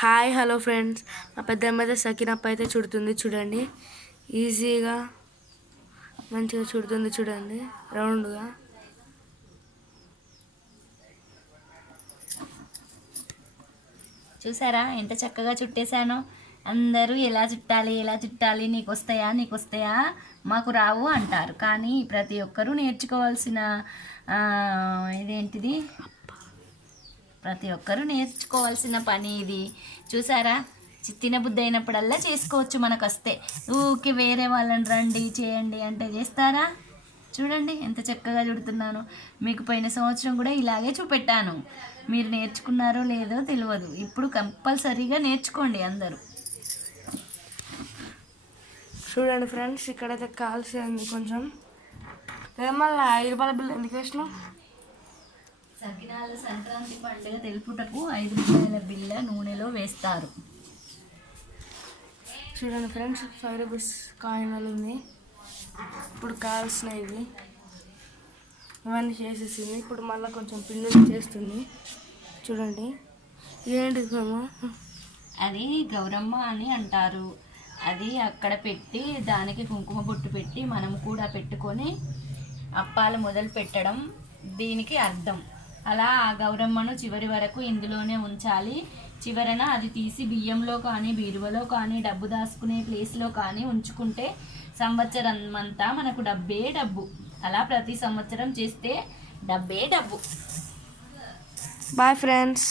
Hi hello friends, మా పెద్దమ్మ అయితే సకినప్ప అయితే చుడుతుంది. చూడండి, ఈజీగా మంచిగా చుడుతుంది. చూడండి, రౌండ్గా. చూసారా ఎంత చక్కగా చుట్టేశానో. అందరూ ఎలా చుట్టాలి, నీకు వస్తాయా మాకు రావు అంటారు. కానీ ప్రతి ఒక్కరూ నేర్చుకోవాల్సిన ఇదేంటిది ప్రతి ఒక్కరూ నేర్చుకోవాల్సిన పని ఇది. చూసారా, తినబుద్ధి అయినప్పుడల్లా చేసుకోవచ్చు మనకు వస్తే. ఊకే వేరే వాళ్ళని రండి చేయండి అంటే చేస్తారా? చూడండి ఎంత చక్కగా చుడుతున్నాను. మీకు పోయిన సంవత్సరం కూడా ఇలాగే చూపెట్టాను. మీరు నేర్చుకున్నారో లేదో తెలియదు. ఇప్పుడు కంపల్సరీగా నేర్చుకోండి అందరూ. చూడండి ఫ్రెండ్స్, ఇక్కడైతే కాల్సింది కొంచెం. మళ్ళీ 5 రూపాయల బిల్లు ఎందుకు వేసినాం? సకినాలు సంక్రాంతి పండుగ తెలుపుటకు 5 రూపాయల బిళ్ళ నూనెలో వేస్తారు. చూడండి ఫ్రెండ్స్, 5 రూపీస్ కాయిన్ ఉంది. ఇప్పుడు కావాల్సిన ఇవన్నీ చేసేసింది. ఇప్పుడు మళ్ళీ కొంచెం పిండి చేస్తుంది. చూడండి, ఏంటి అది గౌరమ్మ అని అంటారు. అది అక్కడ పెట్టి దానికి కుంకుమ బొట్టు పెట్టి మనం కూడా పెట్టుకొని అప్పాలు మొదలు పెట్టడం దీనికి అర్థం. అలా ఆ గౌరమ్మను చివరి వరకు ఇందులోనే ఉంచాలి. చివరన అది తీసి బియ్యంలో కానీ బీరువలో కానీ డబ్బు దాచుకునే ప్లేస్లో కానీ ఉంచుకుంటే సంవత్సరం అంతా మనకు డబ్బే డబ్బు. అలా ప్రతి సంవత్సరం చేస్తే డబ్బే డబ్బు. Boy friends.